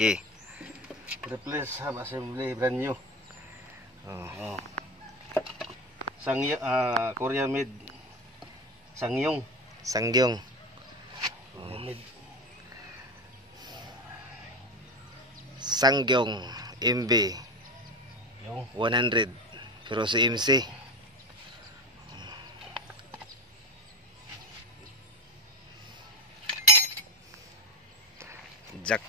Gi. Replace hub assembly brand new. Oh. Korean made Sangyong. Sangyong. Korean made. Sangyong MB Yung 100 pero si MC jack.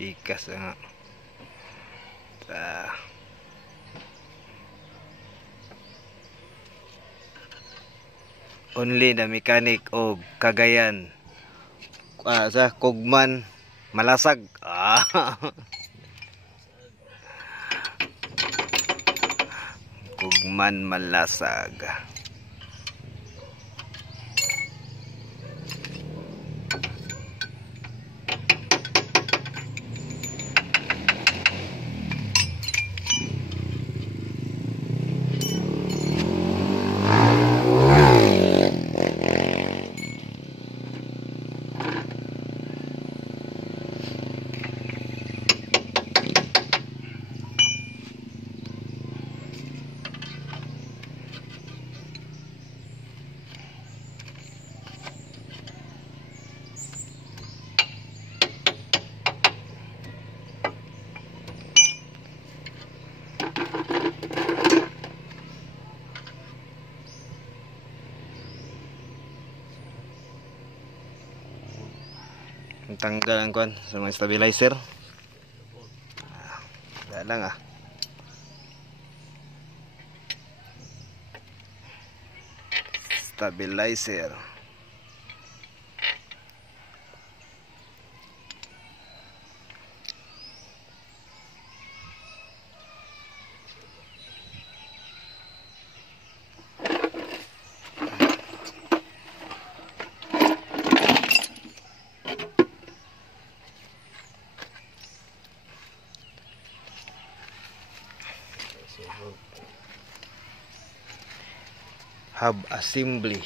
Pikas nga. Only the mechanic og Cagayan. Sa Kugman Malasag. Kugman Malasag. Tanggal ang kuan sa mga stabilizer. Wala lang Stabilizer. Hub assembly.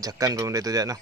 Jakan belum dito dyan, no?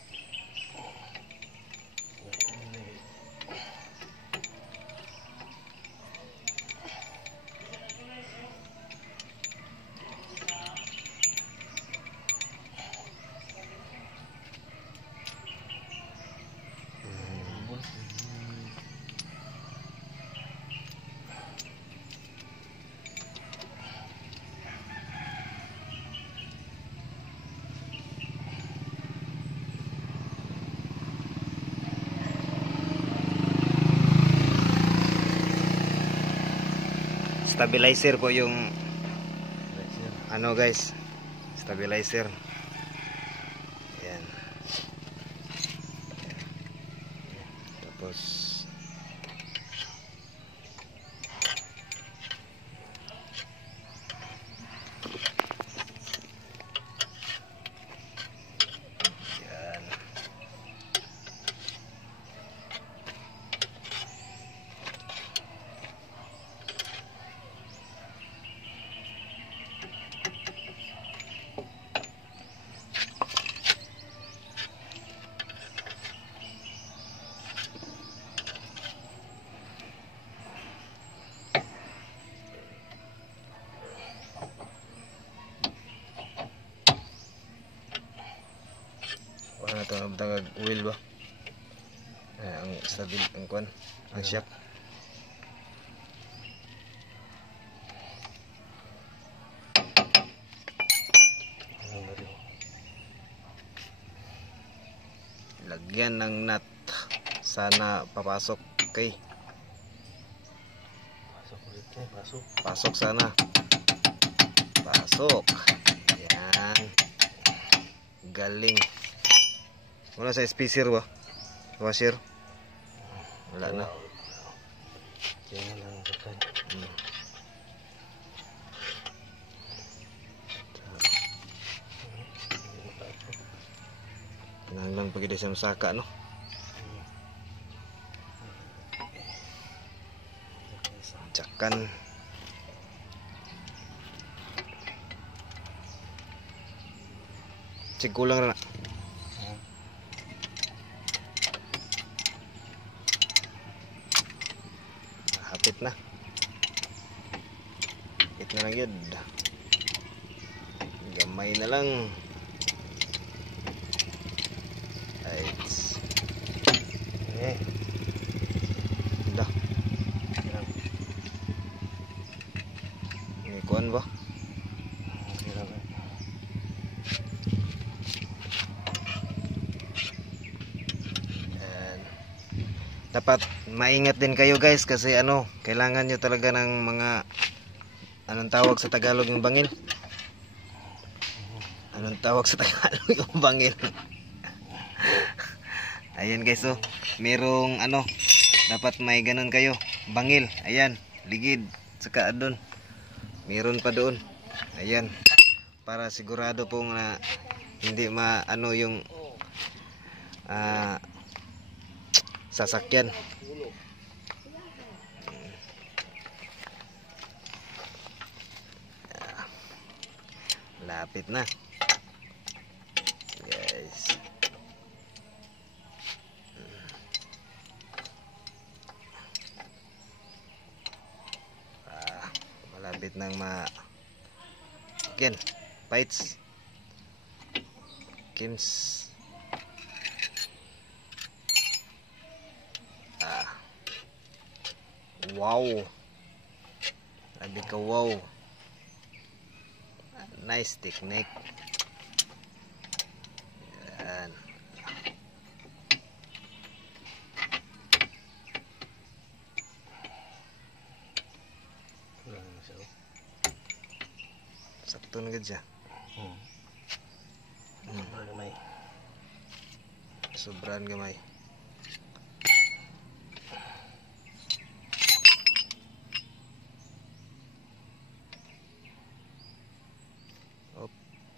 Stabilizer po yung ano guys, stabilizer. Ayan. Tapos tawag oil ba? Ang stabil ang kuan, ang shock. Lagyan ng nut. Sana papasok. Okay. Pasok ulit eh, pasok. Pasok sana. Pasok. Yan. Galing. Wala sa spacer ba? Washer? Wala na. Yan lang kapan. Nanglang pagi dia saka no. Cakan. Cik kulang na. Hapit na. Hapit na lang yun. Gamay na lang. Dah. Ini kuan ba? Dapat maingat din kayo guys kasi kailangan nyo talaga ng mga anong tawag sa Tagalog yung bangil? Anong tawag sa Tagalog yung bangil? Ayan guys, merong dapat may ganun kayo, bangil. Ayan, ligid saka doon. Meron pa doon. Ayan. Para sigurado pong hindi yung sasakyan. Lapit na. Guys. Malapit nang again, bites. Kims. Wow. Sabi ka wow. Nice technique. Yan. Sakto na siya. Gamay. Sobrang gamay.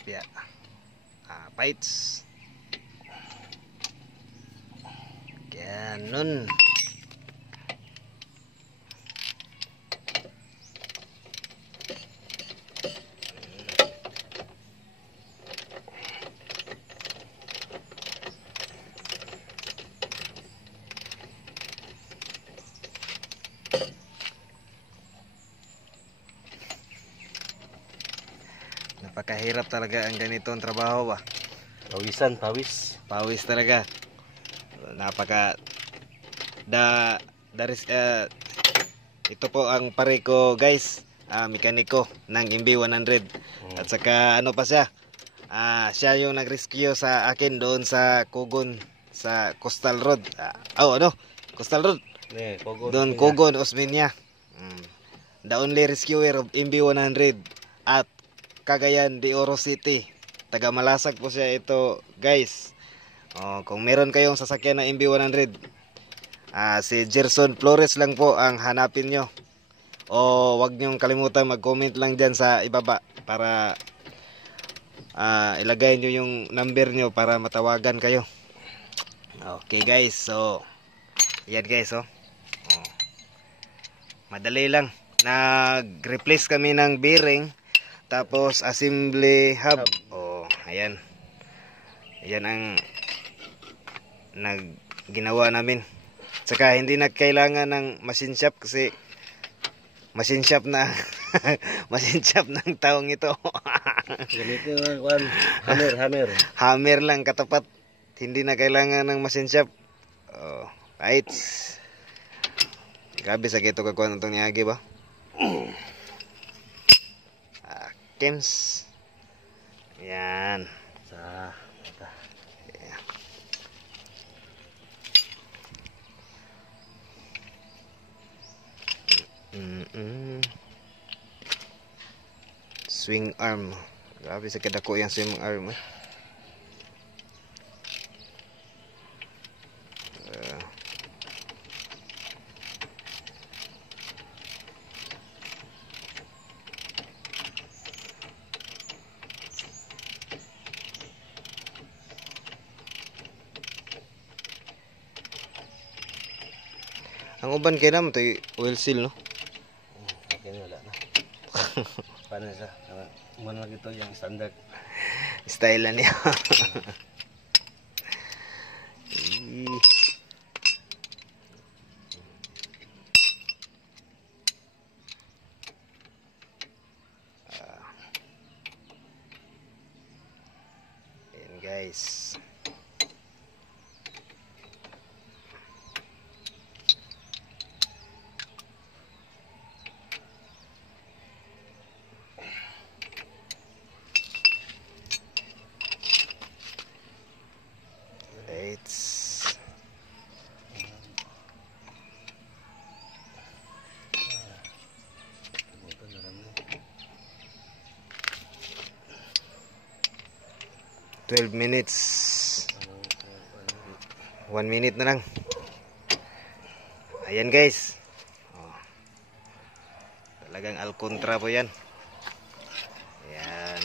Ya, bites. Ganun. Napakahirap talaga ang ganitong trabaho ba? Pawis. Pawis talaga. Ito po ang pare ko guys, mekaniko ng MB100. At saka pa siya? Siya yung nag-rescue sa akin doon sa Kugon sa Coastal Road. Coastal Road. Doon Kugon, Osmeña. The only rescuer of MB100 at Cagayan de Oro City. Taga Malasag po siya ito, guys. Kung meron kayong sasakyan na MB100, si Gerson Flores lang po ang hanapin nyo. Wag nyong kalimutan mag-comment lang dyan sa ibaba para ilagay nyo yung number nyo para matawagan kayo. Okay guys, so yan guys, madali lang. Nag-replace kami ng bearing. Tapos assembly hub. Ayan. Ayan ang ginawa namin. Saka hindi na kailangan ng machine shop kasi machine shop na machine shop ng taong ito. Gamitin lang hammer. Hammer lang katapat. hindi na kailangan ng machine shop. Oh, right. Grabe sa kito kakuha ng itong niyagi ba? Kems. Yan. Sa mata. Swing arm. Grabe sa kadako yung swing arm. Ang uban kay naman ito oil seal, no? Akin wala na. Paano siya? Umano lang ito yung standard. Style na niya. Ayan guys. It's 12 minutes. 1 minute na lang. Ayan guys. Oh. Talagang Alcontra po yan. Ayan.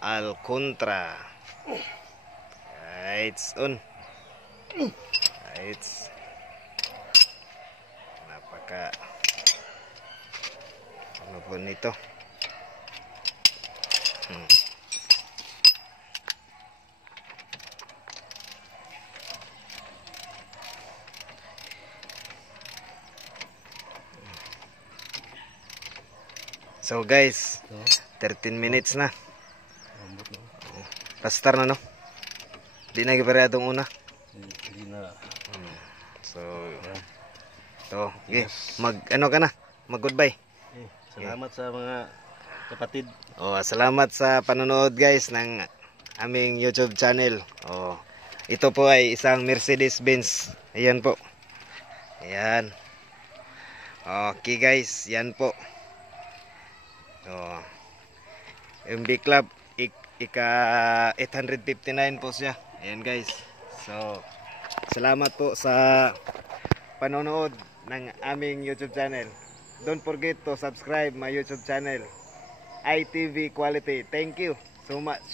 Alcontra. Lights on. Lights. Napaka ano po nito. So guys, 13 minutes na. Pastar na, no? Di na gipare atong una. Hindi na. So to, okay. Mag ano ka na? Mag goodbye. Salamat sa mga kapatid. Oh, salamat sa panonood guys ng aming YouTube channel. Oh, ito po ay isang Mercedes-Benz. Ayan po. Ayan. Okay guys, yan po. Oh. MB Club ika 859 po siya. Ayan guys. So, salamat po sa panonood ng aming YouTube channel. Don't forget to subscribe my YouTube channel, ITV Quality. Thank you so much.